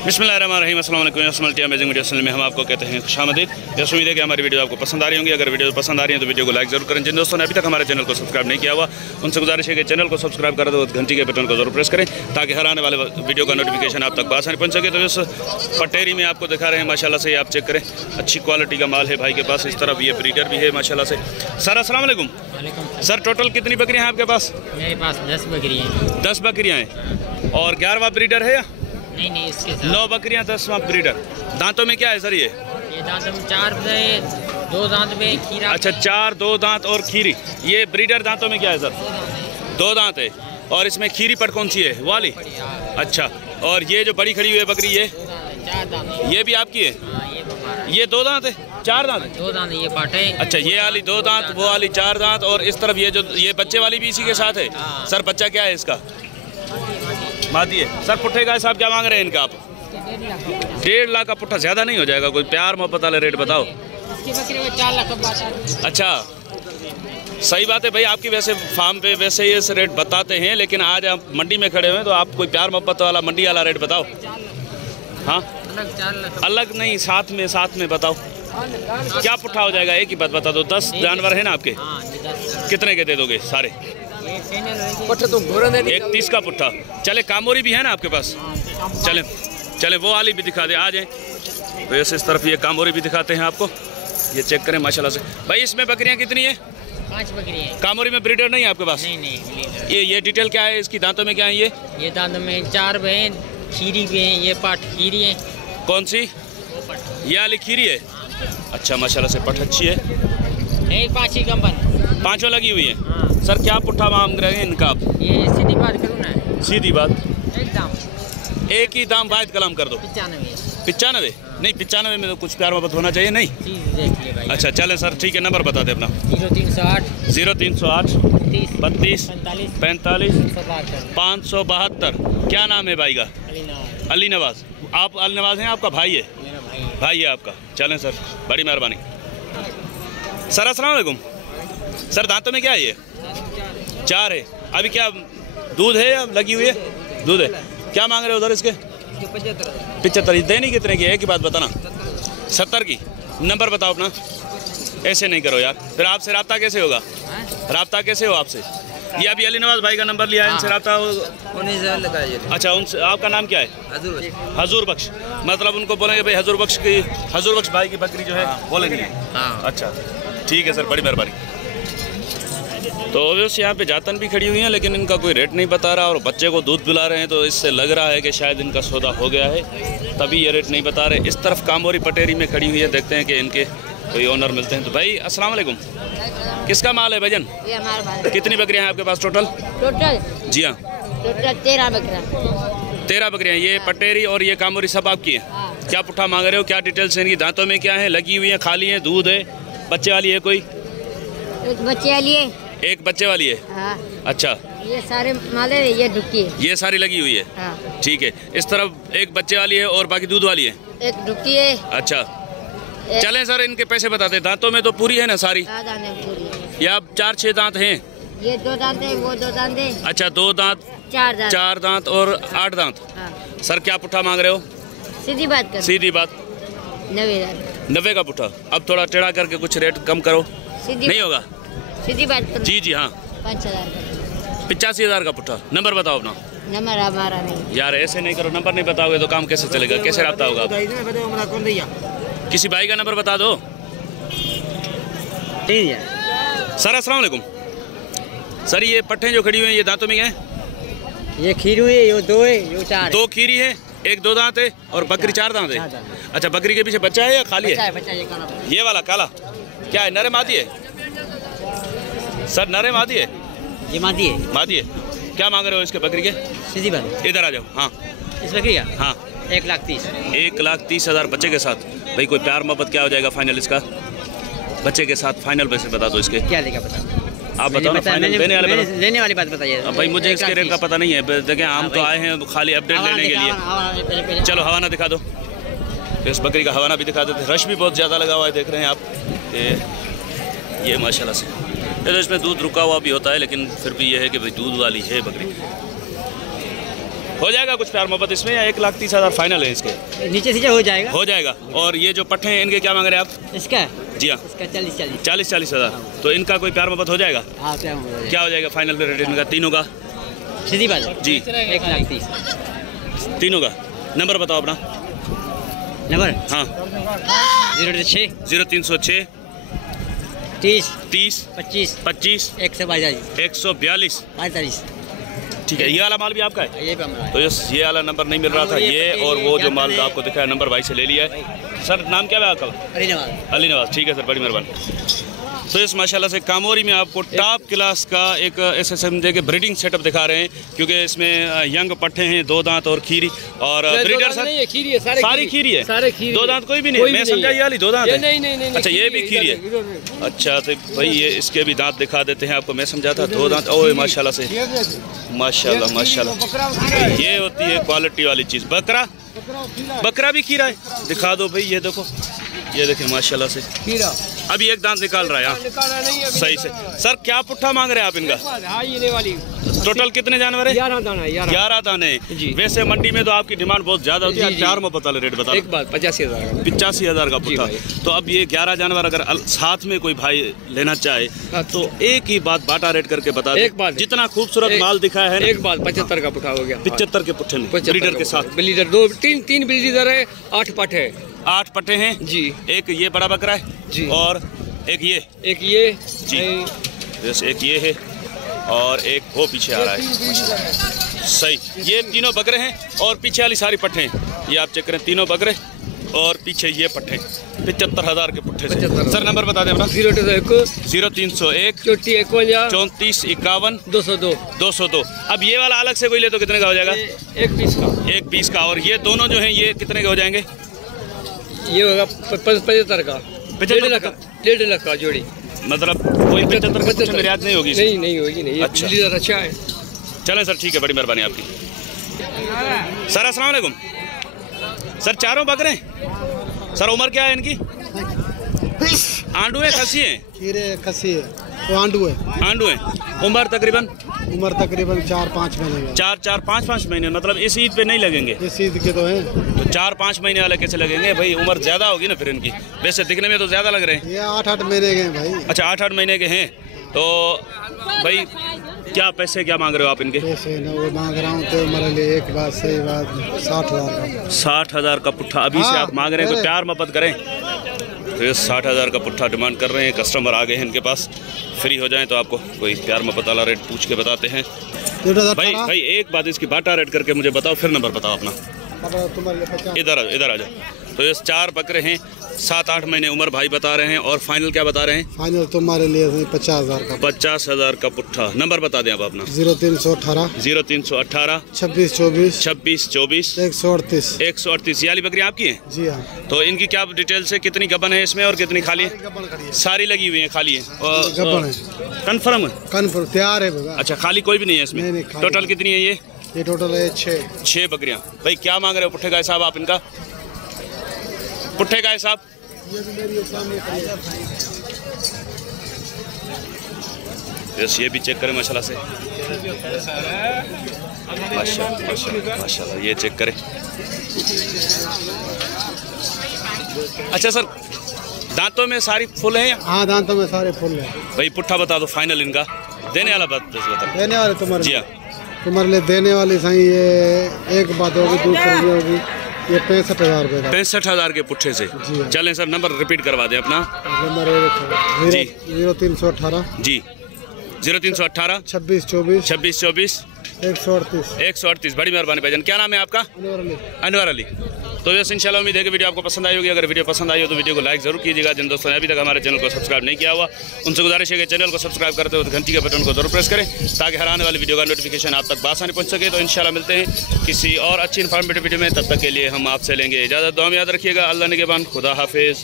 बिस्मिल्लाहिर्रहमानिर्रहीम। अस्सलाम वालेकुम। अस्सलाम अमेजिंग वीडियो चैनल में हम आपको कहते हैं खुशामदीद। यस, उम्मीद है कि हमारी वीडियो आपको पसंद आ रही होंगी। अगर वीडियो पसंद आ रही है तो वीडियो को लाइक जरूर करें। जिन दोस्तों ने अभी तक हमारे चैनल को सब्सक्राइब नहीं किया हुआ उनसे गुजारिश है कि चैनल को सब्सक्राइब कर दो, घंटी के बटन को जरूर प्रेस करें ताकि हर आने वाले वीडियो का नोटिफिकेशन आप तक बआसानी पहुँच सके। तो इस पटेरी में आपको दिखा रहे हैं माशाल्लाह से, आप चेक करें, अच्छी क्वालिटी का माल है भाई के पास। इस तरफ ये ब्रीडर भी है माशाल्लाह से। सर अस्सलाम वालेकुम। सर टोटल कितनी बकरियाँ हैं आपके पास? मेरे पास 10 बकरियाँ हैं। 10 बकरियाँ हैं और 11वां ब्रीडर है या नहीं इसके 9 बकरियाँ 10वां ब्रीडर। दांतों में क्या है सर? ये दांतों में 4 2 दांत में खीरा। अच्छा, 4 2 दांत और खीरी। ये ब्रीडर दांतों में क्या है सर? 2 दांत है। और इसमें खीरी पट कौन सी है? वाली। अच्छा, और ये जो बड़ी खड़ी हुई है बकरी ये 4 दांत। ये भी आपकी है? ये 2 दांत है? 4 दांत है? 2 दांत ये पाटे। अच्छा, ये वाली 2 दांत, वो वाली 4 दांत, और इस तरफ ये जो ये बच्चे वाली भी इसी के साथ है। सर बच्चा क्या है इसका? मादी है। सर पुट्ठे का हिसाब क्या मांग रहे हैं इनका आप? 1.5 लाख का पुट्ठा। ज़्यादा नहीं हो जाएगा? कोई प्यार मोहब्बत वाले रेट बताओ। 4 लाख। अच्छा, सही बात है भाई, आपकी वैसे फार्म पे वैसे ही इस रेट बताते हैं, लेकिन आज आप मंडी में खड़े हुए तो आप कोई प्यार मोहब्बत वाला मंडी वाला रेट बताओ। हाँ, अलग नहीं, साथ में बताओ क्या पुट्ठा हो जाएगा। एक ही बात बता दो। 10 जानवर है ना आपके? कितने के दे दोगे सारे? एक 30 का पुट्ठा। चले, कामोरी भी है ना आपके पास? चले वो वाली भी दिखा दे, आ जाए। तो ऐसे इस तरफ ये कामोरी भी दिखाते हैं आपको। ये चेक करें माशाल्लाह से। भाई इसमें बकरियां कितनी है? 5 बकरियां। कामोरी में ब्रीडर नहीं है आपके पास? नहीं। ये डिटेल क्या है इसकी? दांतों में क्या है? ये दांतों में 4 हैं, खीरी भी है। ये पाट खीरी है। कौन सी? ये वाली खीरी है। अच्छा, माशाल्लाह से पट अच्छी है। 5 ही कंपन 5 लगी हुई है। सर क्या पुट्ठा मांग रहे हैं इनका आप? ये सीधी बात करूँ ना? सीधी बात। एक ही दाम वाहिद कलाम कर दो। 95। नहीं, 95 में तो कुछ प्यार मोहब्बत होना चाहिए। नहीं देख ले भाई। अच्छा चलें सर, ठीक है। नंबर बता दे अपना। 0308 32 45 572। क्या नाम है भाई का? अली नवाज। आप अली नवाज हैं? आपका भाई है? मेरा भाई है आपका। चलें सर, बड़ी मेहरबानी। सर अस्सलाम वालेकुम। सर दांतों में क्या है? ये 4 है। अभी क्या दूध है या लगी हुई है? दूध है। क्या मांग रहे हो उधर इसके? 75। देनी कितने की है? एक ही बात बताना। 70 की। नंबर बताओ अपना। ऐसे नहीं करो यार, फिर आपसे रब्ता कैसे होगा? रब्ता कैसे हो आपसे? ये अभी अली नवाज भाई का नंबर लिया है, इनसे रब्ता हो। अच्छा, उनसे आपका नाम क्या है? हजूर बख्श। मतलब उनको बोलेंगे भाई हजूर बख्श भाई की बकरी जो है बोलेंगे। अच्छा ठीक है सर, बड़ी मेहरबानी। तो ऑब्वियसली यहाँ पे जातन भी खड़ी हुई हैं, लेकिन इनका कोई रेट नहीं बता रहा, और बच्चे को दूध पिला रहे हैं, तो इससे लग रहा है कि शायद इनका सौदा हो गया है, तभी ये रेट नहीं बता रहे। इस तरफ कामोरी पटेरी में खड़ी हुई है, देखते हैं कि इनके कोई ओनर मिलते हैं। तो भाई अस्सलाम वालेकुम। किसका माल है भजन? कितनी बकरियाँ हैं आपके पास टोटल? जी हाँ, टोटल 13 बकरियाँ। 13 बकरियाँ। ये पटेरी और ये कामोरी सब आपकी है? क्या पुट्ठा मांग रहे हो? क्या डिटेल्स है इनकी? दांतों में क्या है? लगी हुई है, खाली है, दूध है, बच्चे वाली है? कोई एक बच्चे वाली है। एक बच्चे वाली है। अच्छा, ये सारे माले ये डुक्की है। ये सारी लगी हुई है। ठीक है। इस तरफ एक बच्चे वाली है और बाकी दूध वाली है। एक डुक्की है। अच्छा चलें सर, इनके पैसे बता दें। दांतों में तो पूरी है ना सारी? या 4-6 दांत हैं? ये 2 दांत है, वो 2 दांत है। अच्छा, 2 दांत, 4 दांत और 8 दांत। सर क्या पुट्ठा मांग रहे हो? सीधी बात कर। सीधी बात। 90 का पुट्ठा। अब थोड़ा टेढ़ा करके कुछ रेट कम करो। नहीं होगा? सीधी बात करो। जी हाँ। 85,000 का पुट्ठा। नंबर बताओ अपना। नंबर हमारा नहीं यार, ऐसे नहीं करो। नंबर नहीं बताओगे तो काम कैसे चलेगा? कैसे रब्ता होगा? किसी भाई का नंबर बता दो। ठीक है सर अस्सलाम वालेकुम। सर ये पट्ठे जो खड़ी हुई हैं ये दांतों में क्या है? ये खीरू है, ये 2 है, ये 4। 2 खीरी है, एक 2 दांत है और बकरी 4 दांत है। अच्छा, बकरी के पीछे बच्चा है या खाली है? ये वाला काला क्या है? नरे मादी है? सर नरे मादी है? ये मादी है। मादी है। क्या मांग रहे हो इसके बकरी के? सीधी बात। इधर आ जाओ। हाँ, इस बकरी का? हाँ, 1,30,000। 1,30,000 बच्चे के साथ। भाई कोई प्यार मोहब्बत क्या हो जाएगा फाइनल इसका? बच्चे के साथ फाइनल पैसे बता दो इसके। क्या लेगा बता? आप बताओ ना, फाइनल लेने वाली बात बताइए। भाई मुझे इसके रेट का पता नहीं है। देखें, हम तो आए हैं खाली अपडेट लेने के लिए। चलो हवाना दिखा दो। इस बकरी का हवाना भी दिखा देते। रश भी बहुत ज़्यादा लगा हुआ है, देख रहे हैं आप। ये माशाल्लाह से, तो इसमें दूध रुका हुआ भी होता है, लेकिन फिर भी ये है कि भाई दूध वाली है बकरी। हो जाएगा कुछ प्यार मोहब्बत इसमें या 1,30,000 फाइनल है इसके? नीचे से हो जाएगा। हो जाएगा। और ये जो पट्टे हैं इनके क्या मांग रहे हैं आप? इसका जी हाँ, इसका 40,000। तो इनका कोई प्यार मोहब्बत हो जाएगा? हाँ, क्या हो जाएगा फाइनल रेट इनका तीनों का? सीधी बात जी, 1,30,000 तीनों का। नंबर बताओ अपना। नंबर हाँ, 006 0306 30 30 25 25 142 142। ठीक है, ये वाला माल भी आपका है? ये भी हमारा है। तो ये वाला नंबर नहीं मिल रहा था, ये और वो जो माल आपको दिखाया नंबर भाई से ले लिया है। सर नाम क्या है आपका? अली नवाज। ठीक है सर, बड़ी मेहरबानी। तो इस माशाल्लाह से कामोरी में आपको टॉप क्लास का एक ऐसे समझे कि ब्रीडिंग सेटअप दिखा रहे हैं, क्योंकि इसमें यंग पट्टे हैं, 2 दांत और खीरी और ब्रीडर सर खीरी है, सारी खीरी है, सारे खीरी 2 दांत कोई भी नहीं। मैं समझा ये वाली 2 दांत है। नहीं। अच्छा, ये भी खीरी है। अच्छा, तो भाई ये इसके भी दांत दिखा देते हैं आपको। मैं समझा था 2 दांत। ओए माशाल्लाह से, माशाल्लाह माशाल्लाह, ये होती है क्वालिटी वाली चीज़। बकरा भी खीरा है, दिखा दो भाई। ये देखो, ये देखें माशाल्लाह से खीरा अभी एक दांत निकाल रहा है। निकाला नहीं है सही से। सर क्या पुट्ठा मांग रहे हैं आप इनका? हाँ, ये वाली टोटल कितने जानवर है? 11 दाना। 11 दाने जी। वैसे मंडी में तो आपकी डिमांड बहुत ज्यादा होती है। प्यार में बता रेट बता। एक बात 85,000 85,000 का पुट्ठा। तो अब ये 11 जानवर अगर साथ में कोई भाई लेना चाहे तो एक ही बात बाटा रेट करके बता दे। एक बात, जितना खूबसूरत माल दिखा है, एक बात 75 का पुट्ठा हो गया। 75 के पुट्ठे में ब्रीडर के साथ। ब्रीडर 3 ब्रीडर है, 8 पट है। 8 पट्टे हैं जी। एक ये बड़ा बकरा है जी, और एक ये जी, जैसे एक ये है और एक वो पीछे आ रहा है। सही, ये तीनों बकरे हैं और पीछे वाली सारी पट्टे हैं। ये आप चेक करें, तीनों बकरे और पीछे ये पट्टे। 75,000 के पुट्ठे से। सर नंबर बता दें अपना। 0301 34 51 202। अब ये वाला अलग से कोई ले तो कितने का हो जाएगा? 1 20 का। और ये दोनों जो हैं ये कितने के हो जाएंगे? ये होगा 75 का। 1.5 लाख का जोड़ी। मतलब कोई 75 में रियायत नहीं होगी? नहीं होगी। नहीं, अच्छा, अच्छा है। चलें सर, ठीक है, बड़ी मेहरबानी आपकी। सर अस्सलाम वालेकुम। सर चारों बकरे सर, उम्र क्या है इनकी? आंडू है, खसी है? खीरे खसी है, वो आंडू है। उम्र तकरीबन 4-5 महीने। 4-5 महीने। मतलब इस ईद पे नहीं लगेंगे? इस ईद के तो हैं। तो 4-5 महीने वाले कैसे लगेंगे भाई? उम्र ज्यादा होगी ना फिर इनकी। वैसे दिखने में तो ज्यादा लग रहे हैं। ये 8-8 महीने के हैं भाई। अच्छा, 8-8 महीने के हैं। तो भाई क्या पैसे क्या मांग रहे हो आप इनके? पैसे ना वो मांग रहा हूँ तो हमारे लिए एक बात सही बात 60,000 का। 60,000 का पुट्ठा अभी से आप मांग रहे हैं? कोई प्यार मोहब्बत करें तो ये 60,000 का पुट्ठा डिमांड कर रहे हैं। कस्टमर आ गए हैं इनके पास। फ्री हो जाएं तो आपको कोई प्यार मोहब्बत वाला रेट पूछ के बताते हैं। भाई एक बात, इसकी बाटा रेट करके मुझे बताओ, फिर नंबर बताओ अपना। इधर आ जाओ। तो ये 4 बकरे हैं, 7-8 महीने उम्र भाई बता रहे हैं। और फाइनल क्या बता रहे हैं? फाइनल तुम्हारे लिए 50,000 का। 50,000 का पुट्ठा। नंबर बता दें आप अपना। 0318 0318 26 24 138। ये वाली बकरी आपकी है? जी हाँ। तो इनकी क्या डिटेल्स है? कितनी गबन है इसमें और कितनी खाली है? सारी लगी हुई है, खाली है। गबन है। कन्फर्म तैयार है भैया। अच्छा, खाली कोई भी नहीं है इसमें? नहीं, टोटल कितनी है ये? ये टोटल है 6 बकरियां। भाई क्या मांग रहे हो पुट्ठे का हिसाब आप इनका? पुट्ठे का हिसाब ये भी चेक करें माशाल्लाह से। माशाल्लाह ये चेक करें। अच्छा सर, दांतों में सारी फुल है? हाँ, दांतों में सारे फुल है। भाई पुट्ठा बता दो फाइनल इनका। देने वाला बात बता। देने वाले तुम्हारे? जी हाँ, तुम्हारे लिए देने वाली सही। ये एक बात होगी, दूसरी होगी। ये 65,000 रुपये का। 65,000 के पुट्ठे से। चलें सर, नंबर रिपीट करवा दें अपना। नंबर 0318 जी 0318 26 24 138। बड़ी मेहरबानी भाईजान। क्या नाम है आपका? अनवर अली। तो वैसे इंशाल्लाह उम्मीद है कि वीडियो आपको पसंद आई होगी। अगर वीडियो पसंद आई हो तो वीडियो को लाइक जरूर कीजिएगा। जिन दोस्तों ने अभी तक हमारे चैनल को सब्सक्राइब नहीं किया हुआ उनसे गुजारिश है कि चैनल को सब्सक्राइब करते हुए घंटी के बटन को जरूर प्रेस करें, ताकि हर आने वाली वीडियो का नोटिफिकेशन आप तक आसानी पहुंच सके। तो इंशाल्लाह मिलते हैं किसी और अच्छी इन्फॉर्मेटिव वीडियो में। तब तक के लिए हम आपसे लेंगे इजाज़त। दुआ में याद रखिएगा। अल्लाह निगहबान। खुदा हाफिज़।